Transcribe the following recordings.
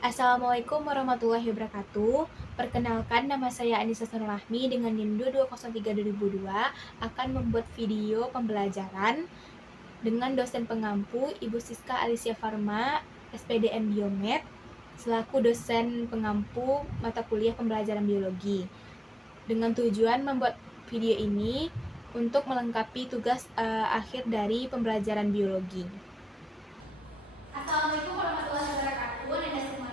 Assalamualaikum warahmatullahi wabarakatuh. Perkenalkan, nama saya Anissa Sanurrahmi dengan NIM 203/2002 akan membuat video pembelajaran dengan dosen pengampu Ibu Siska Alicia Farma, SPDN Biomed, selaku dosen pengampu mata kuliah pembelajaran biologi. Dengan tujuan membuat video ini untuk melengkapi tugas akhir dari pembelajaran biologi. Assalamualaikum warahmatullahi wabarakatuh, Nanda semuanya.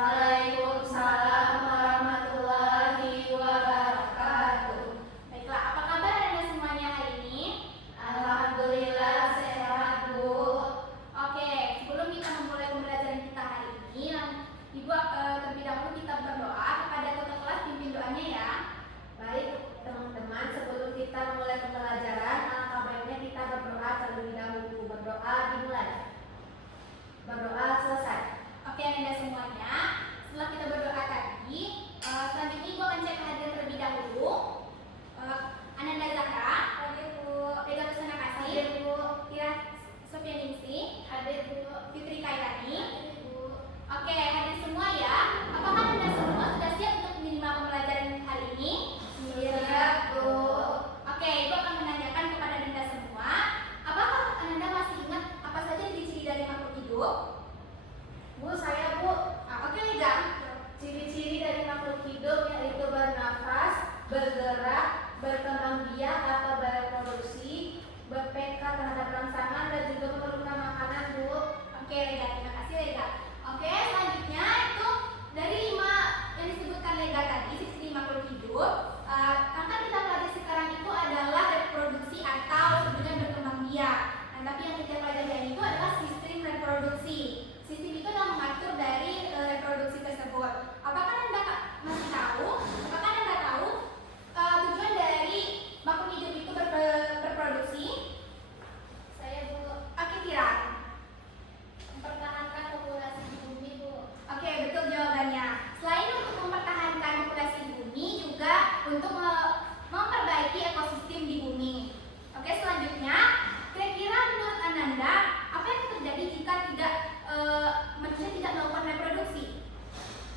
Waalaikumsalam warahmatullahi wabarakatuh. Baiklah, apa kabar Nanda semuanya hari ini? Alhamdulillah sehat, Bu. Oke, sebelum kita memulai pembelajaran kita hari ini, Ibu terlebih dahulu kita berdoa kepada ketua kelas, pimpin doanya ya. Baik teman-teman, sebelum kita memulai pembelajaran, alangkah baiknya kita berdoa terlebih dahulu. Berdoa dimulai. Berdoa selesai. Oke, Nanda semuanya. Setelah kita berdoa tadi, selanjutnya Ibu akan cek kehadiran terlebih dahulu. Ananda Zahra, hadir Bu. Rega Kusana Kasih, hadir Bu. Tira Sofianingsih, hadir Bu. Fitri Kairani, hadir Bu. Oke, hadir semua ya. Apakah Anda semua sudah siap untuk menerima pembelajaran hari ini? Siap, Bu. Oke, Ibu akan menanyakan kepada Anda semua, apakah Anda masih ingat apa saja ciri-ciri dari makhluk hidup? Bu, saya Bu. Oke, Rega. Ciri-ciri dari makhluk hidup yaitu bernafas, bergerak, berkembang biak atau bereproduksi, berpeka terhadap rangsangan dan juga memerlukan makanan, Bu. Oke, Rega, terima kasih Rega. Oke, selanjutnya itu dari 5 yang disebutkan Rega tadi, ciri makhluk hidup. Angka kita pelajari sekarang itu adalah reproduksi atau sebenarnya berkembang biak. Nah, tapi yang kita pelajari itu adalah sistem reproduksi. Sistem itu adalah mengatur dari reproduksi tersebut. Apakah Anda masih tahu? Apakah Anda tahu tujuan dari makhluk hidup itu berproduksi? Saya Bu. Oke, Kira. Mempertahankan populasi di bumi, Bu. Oke, betul jawabannya. Selain untuk mempertahankan populasi di bumi, juga untuk memperbaiki ekosistem di bumi. Oke, selanjutnya, kira-kira menurut Ananda, apa yang terjadi jika manusia tidak melakukan reproduksi?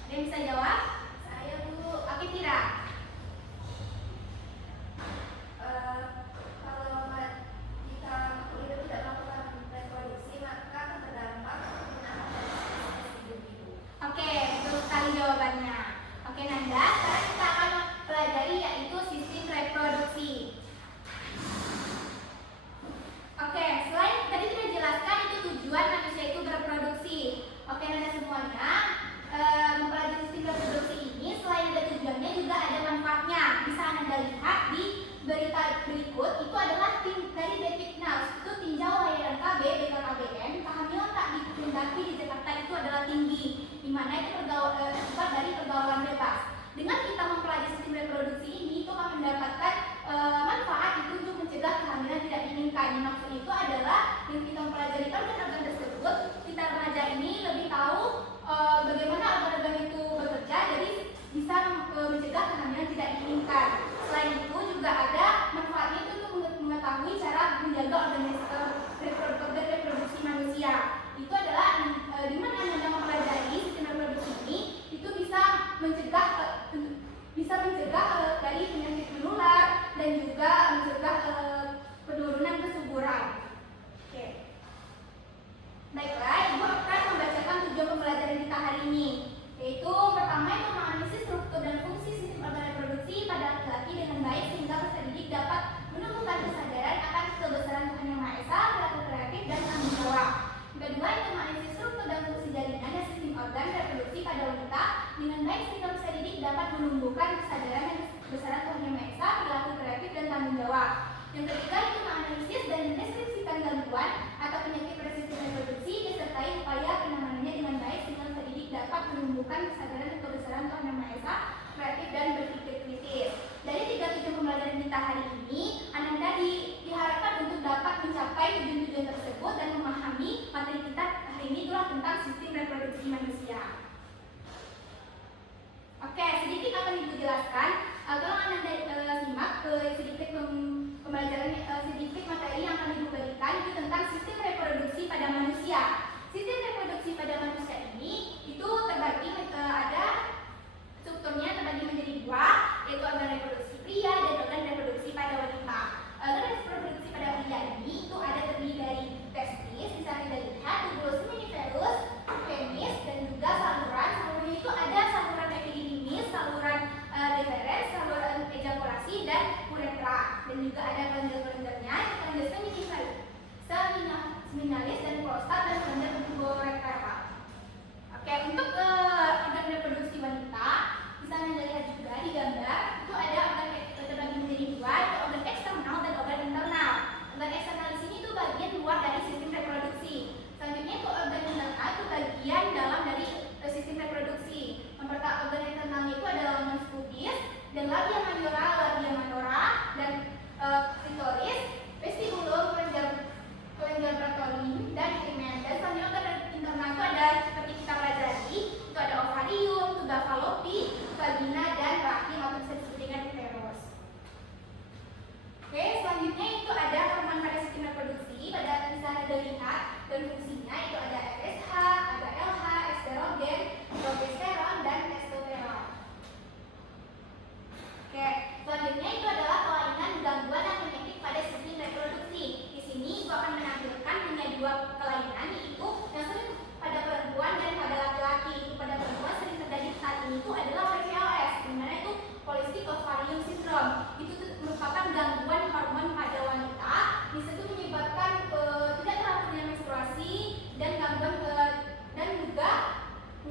Ada yang bisa jawab? Saya Bu. Oke, Tira. Kalau jika makhluk hidup tidak melakukan reproduksi, maka akan terdampak penggunaan dari spesies hidup. Oke, betul sekali jawabannya. Oke, Nanda, sekarang kita akan pelajari yaitu sistem reproduksi. Oke, selain tadi sudah jelaskan itu tujuan manusia itu berproduksi. Oke, Nanda semuanya, mempelajari sistem reproduksi ini selain ada tujuannya juga ada manfaatnya. Bisa Anda lihat di berita berikut, itu adalah tim dari David Naus, itu tinjau layanan KB, BKKBN, kehamilan tak ditindaki di Jakarta itu adalah tinggi, di mana itu akibat dari pergaulan bebas. Dengan kita mempelajari sistem reproduksi ini, itu akan mendapatkan manfaat itu untuk mencegah kehamilan tidak diinginkan. Yang maksud itu adalah yang kita mempelajari organ-organ tersebut, kita remaja ini lebih tahu bagaimana organ-organ itu bekerja, jadi bisa mencegah kehamilan tidak diinginkan. Selain itu juga ada manfaatnya itu untuk mengetahui cara menjaga organ reproduksi manusia. Itu adalah di mana Anda mempelajari sistem reproduksi ini, itu bisa mencegah dari penyakit menular dan juga mencegah penurunan kesuburan. Oke. Baiklah, Ibu akan membacakan tujuan pembelajaran kita hari ini, yaitu pertama itu menganalisis struktur dan fungsi sistem organ reproduksi pada laki-laki dengan baik sehingga peserta didik dapat menumbuhkan kesadaran akan kebesaran Tuhan Yang Maha Esa, perilaku kreatif dan tanggung jawab. Kedua itu menganalisis struktur dan fungsi jaringan dan sistem organ reproduksi pada wanita dengan baik sehingga peserta didik dapat menumbuhkan kesadaran dan kebesaran Tuhan Yang Maha Esa, perilaku kreatif dan tanggung jawab. Yang ketiga itu menganalisis dan mendeskripsikan gangguan atau penyakit pada sistem reproduksi disertai upaya penanganannya dengan baik sehingga peserta didik dapat menumbuhkan kesadaran dan kebesaran Tuhan Yang Maha Esa, kreatif dan berpikir kritis. Dari 3 tujuan pembelajaran kita hari ini, Ananda diharapkan untuk dapat mencapai tujuan-tujuan tersebut dan memahami materi kita hari ini itulah tentang sistem reproduksi manusia. Oke, sedikit akan Ibu jelaskan. Tolong Ananda simak sedikit pembelajaran sedikit materi yang akan Ibu berikan itu tentang sistem reproduksi pada manusia. Sistem reproduksi pada manusia ini itu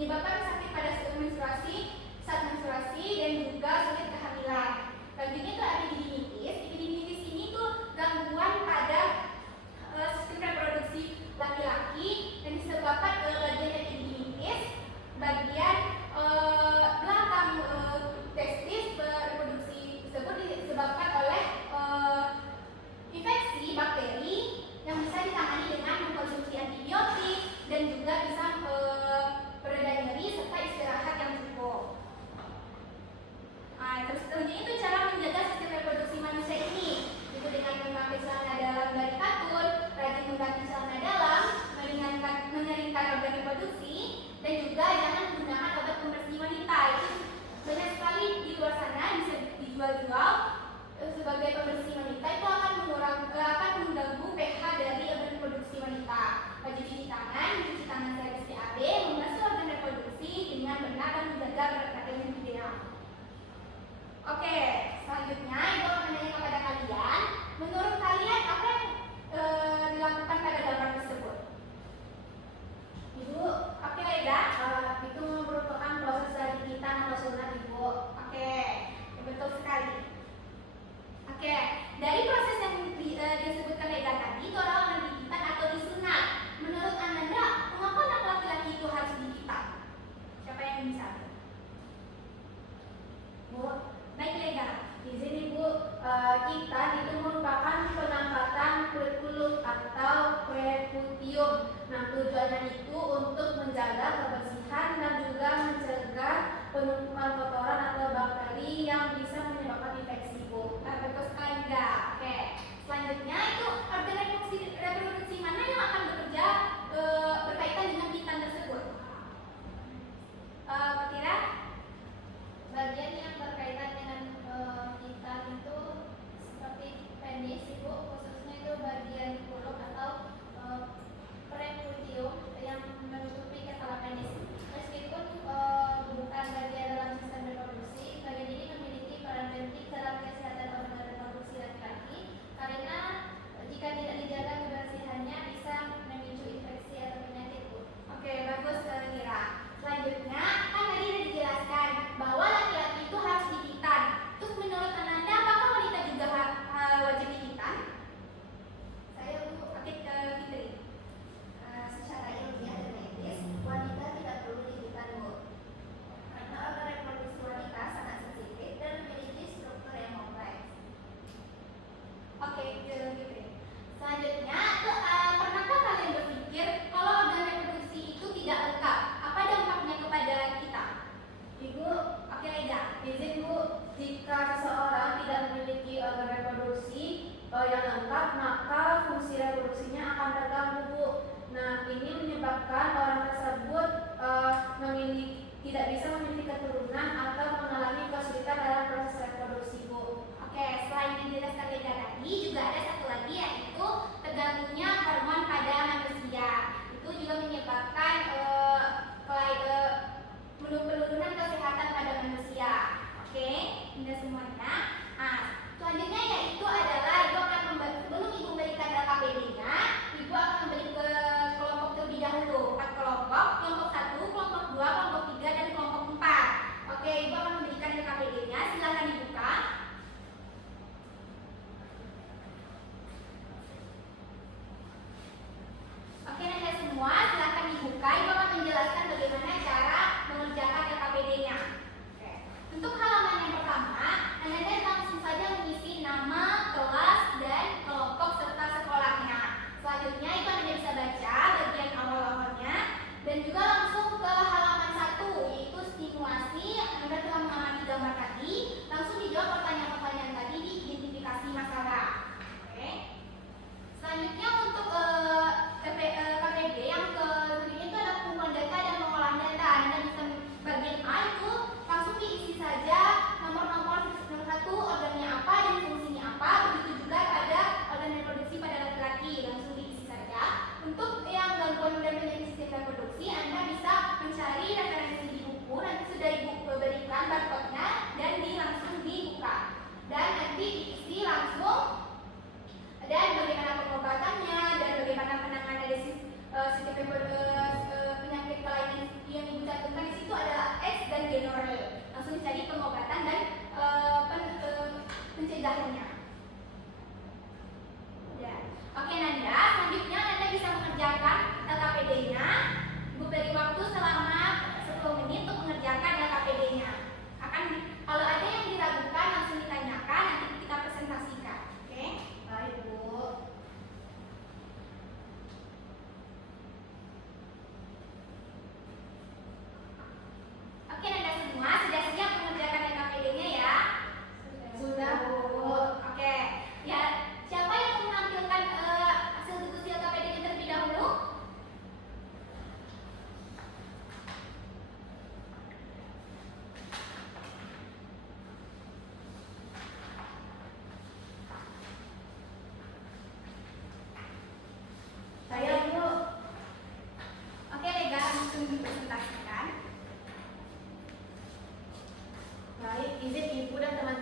menyebabkan sakit pada saat menstruasi dan juga sulit kehamilan. Selanjutnya tuh ada epididimitis. Epididimitis ini tuh gangguan pada sistem reproduksi laki-laki dan disebabkan bagian epididimitis, bagian belakang testis reproduksi tersebut disebabkan oleh infeksi bakteri yang bisa ditangani dengan mengkonsumsi antibiotik dan juga bisa pereda nyeri serta istirahat yang cukup. Nah, terus selanjutnya itu cara menjaga sistem reproduksi manusia ini, itu dengan memakai celana dalam dari katun, rajin mengganti celana dalam, mengeringkan organ reproduksi, dan juga jangan menggunakan obat pembersih wanita. Itu banyak sekali di luar sana bisa dijual-jual sebagai pembersih wanita, itu akan mengganggu pH dari organ reproduksi wanita. Wajib cuci tangan secara SPAB, membasuh organ reproduksi dengan benar dan menjaga berat badan yang ideal. Oke, selanjutnya ibu akan menanya kepada kalian, menurut kalian apa yang dilakukan pada gambar tersebut? Ibu, oke Leda? Itu merupakan proses dari gigitan atau sunat, Ibu. Oke, betul sekali. Oke, dari proses yang disebutkan Leda tadi, itu adalah gigitan atau disunat. Menurut Ananda, mengapa anak laki-laki itu harus digigitan? Siapa yang bisa? Bu, Baik Leda. di sini Bu, gigitan itu merupakan pengangkatan kulit kulit atau percutium. Nah, tujuannya itu untuk menjaga kebersihan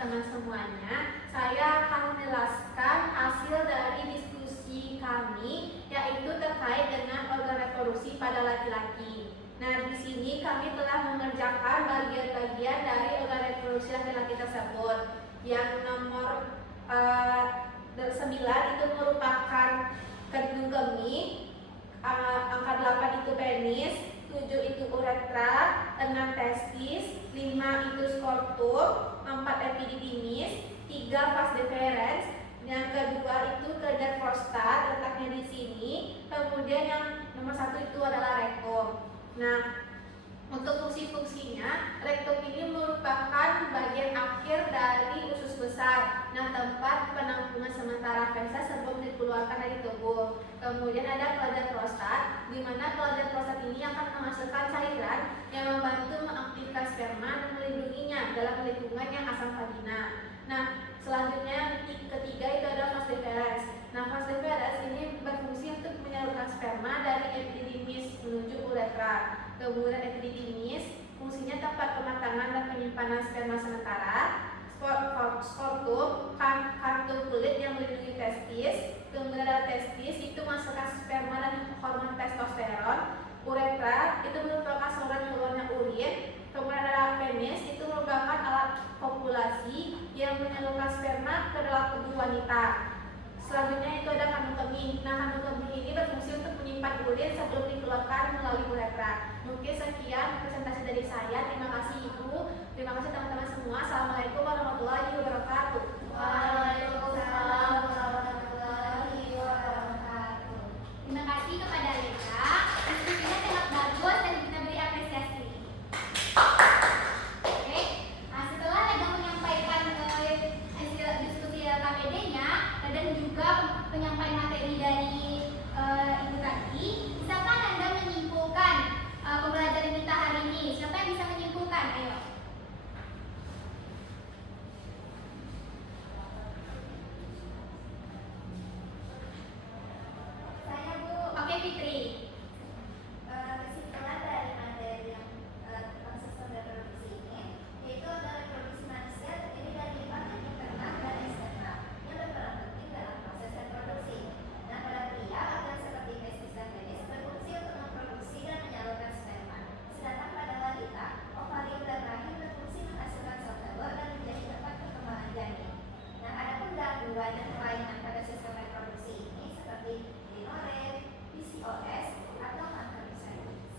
teman-teman semuanya, saya akan menjelaskan hasil dari diskusi kami, yaitu terkait dengan organ reproduksi pada laki-laki. Nah, di sini kami telah mengerjakan bagian-bagian dari organ reproduksi laki-laki tersebut. Yang nomor 9 itu merupakan kandung kemih, angka 8 itu penis, 7 itu uretra, 6 testis, 5 itu skortum, 4 epididymis, 3 vas deferens, yang kedua itu kelenjar prostat, letaknya di sini, kemudian yang nomor 1 itu adalah rektum. Nah, untuk fungsi-fungsinya, rektum ini merupakan bagian akhir dari usus besar. Nah, tempat penampungan sementara feses sebelum dikeluarkan dari tubuh. Kemudian ada kelenjar prostat, di mana kelenjar prostat ini akan menghasilkan cairan yang membantu mengaktifkan sperma dan melindunginya dalam lingkungan yang asam vagina. Nah, selanjutnya ketiga itu ada vas deferens. Nah, vas deferens ini berfungsi untuk menyalurkan sperma dari epididymis menuju uretra. Kemudian epididymis fungsinya tempat pematangan dan penyimpanan sperma sementara. Skortum kantung kulit yang melindungi testis. Kemudian ada testis, itu menghasilkan sperma dan hormon testosteron. Uretra itu merupakan saluran keluarnya urin. Kemudian ada penis, itu merupakan alat kopulasi yang menyalurkan sperma ke dalam tubuh wanita. Selanjutnya itu ada kandung kemih. Nah, kandung kemih ini berfungsi untuk menyimpan urin sebelum dikeluarkan melalui uretra. Mungkin sekian presentasi dari saya. Terima kasih Ibu. Terima kasih teman-teman semua. Assalamualaikum warahmatullahi wabarakatuh. Waalaikumsalam warahmatullahi wabarakatuh. Terima kasih kepada Leka. Diskusinya sangat bagus dan kita beri apresiasi. Oke, nah setelah Leka menyampaikan hasil diskusi KPD-nya dan juga penyampaian materi dari Ibu tadi, bisakah Anda menyimpulkan pembelajaran kita hari ini? Siapa yang bisa menyimpulkan? Ayo. Saya Bu. Oke Fitri. Kesimpulan dari materi yang tentang sistem reproduksi ini, yaitu adalah reproduksi manusia terdiri dari 5 titik ternak dan eksternal yang berperan penting dalam proses reproduksi. Nah, pada pria, organ seperti testis dan penis berfungsi untuk memproduksi dan menyalurkan sperma. Sedangkan pada wanita, ovarium dan rahim berfungsi menghasilkan sel telur dan menjadi tempat perkembangan janin. Nah, adapun gangguan dan kelainan pada sistem reproduksi ini seperti dinoret, PCOS, atau kanker cervix.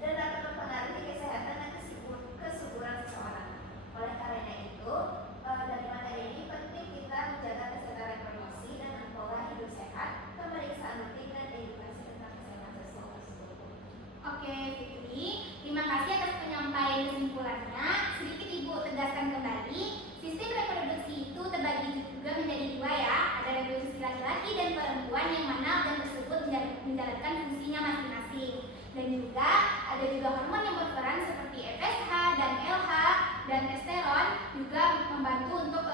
Dan dapat mempengaruhi kesehatan dan kesuburan seseorang. Oleh karena itu, dari materi ini penting kita menjaga kesehatan reproduksi dengan pola hidup sehat, pemeriksaan rutin dan edukasi tentang kesehatan seksual. Oke Fitri, terima kasih atas penyampaian kesimpulannya. Sedikit Ibu tegaskan kembali, sistem reproduksi itu terbagi juga menjadi 2 ya. Ada reproduksi laki-laki dan perempuan yang mana organ tersebut menjalankan fungsinya masing-masing. Dan juga ada juga hormon yang berperan seperti FSH dan LH dan testosteron juga membantu untuk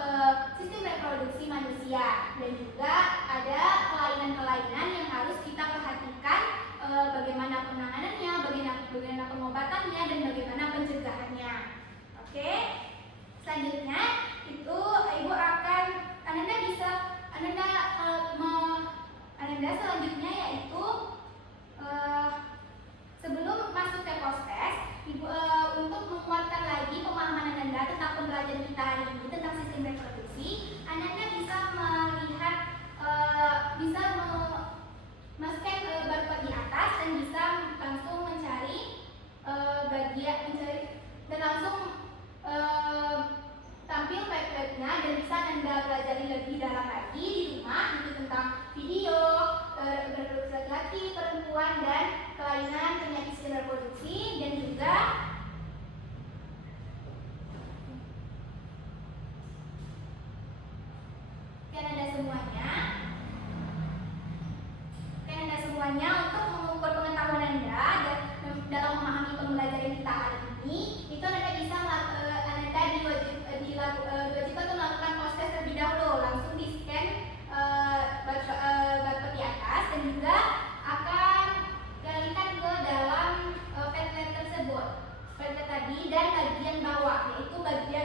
sistem reproduksi manusia. Dan juga ada kelainan-kelainan yang harus kita perhatikan, bagaimana penanganannya, bagaimana pengobatannya, dan bagaimana pencegahannya. Oke, selanjutnya itu Ibu akan Ananda selanjutnya yaitu sebelum masuk ke post-test, Ibu untuk menguatkan lagi pemahaman Ananda tentang pembelajaran kita hari ini tentang sistem reproduksi, Ananda bisa melihat bisa men-scan barcode di atas dan bisa langsung mencari dan langsung tampil web-webnya dan bisa Anda pelajari lebih dalam lagi di rumah, itu tentang video, reproduksi laki-laki, perempuan, dan kelainan penyakit sistem reproduksi, dan juga semuanya untuk mengukur pengetahuan Anda dalam memahami pembelajaran kita hari ini. Itu Anda bisa diwajibkan untuk melakukan post-test terlebih dahulu, langsung di scan barcode di atas, dan juga akan lihat ke dalam pamflet tersebut, pamflet tadi, dan bagian bawah yaitu bagian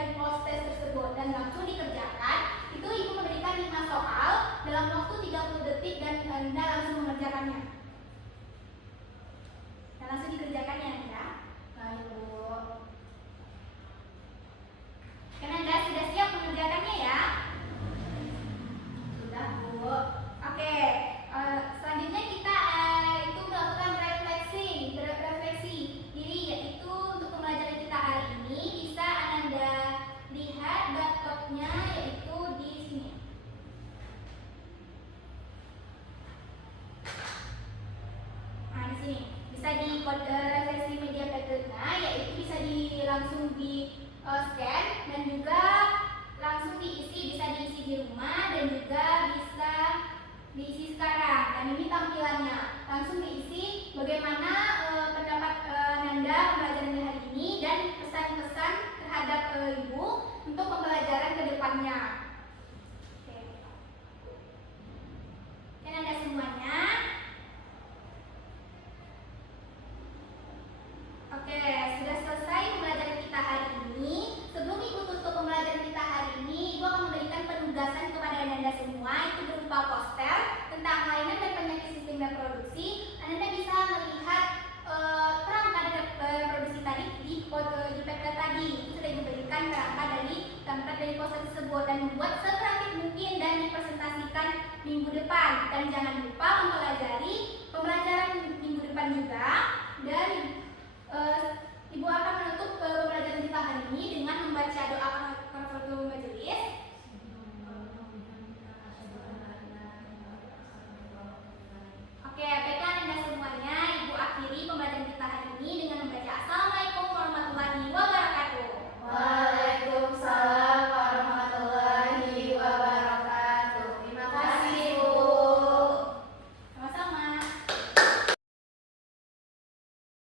bisa di referensi media pattern-nya, yaitu bisa langsung di scan dan juga langsung diisi, bisa diisi di rumah dan juga bisa diisi sekarang. Dan ini tampilannya, langsung diisi bagaimana pendapat Nanda pembelajaran hari ini dan pesan-pesan terhadap Ibu untuk pembelajaran ke depannya. Oke, Nanda semuanya. Oke, sudah selesai pembelajaran kita hari ini. Sebelum Ibu tutup pembelajaran kita hari ini, Ibu akan memberikan penugasan kepada Nanda semua, itu berupa poster tentang kelainan dan penyakit sistem reproduksi. Nanda bisa melihat kerangka reproduksi tadi di pamflet tadi. Itu sudah Ibu berikan kerangka dari template dari poster tersebut dan membuat sepraktik mungkin dan dipresentasikan minggu depan. Dan jangan lupa mempelajari pembelajaran minggu depan juga. Dan Ibu akan menutup pembelajaran kita hari ini dengan membaca doa kafaratul majelis. Oke, baiklah Anda semuanya, Ibu akhiri pembelajaran kita hari ini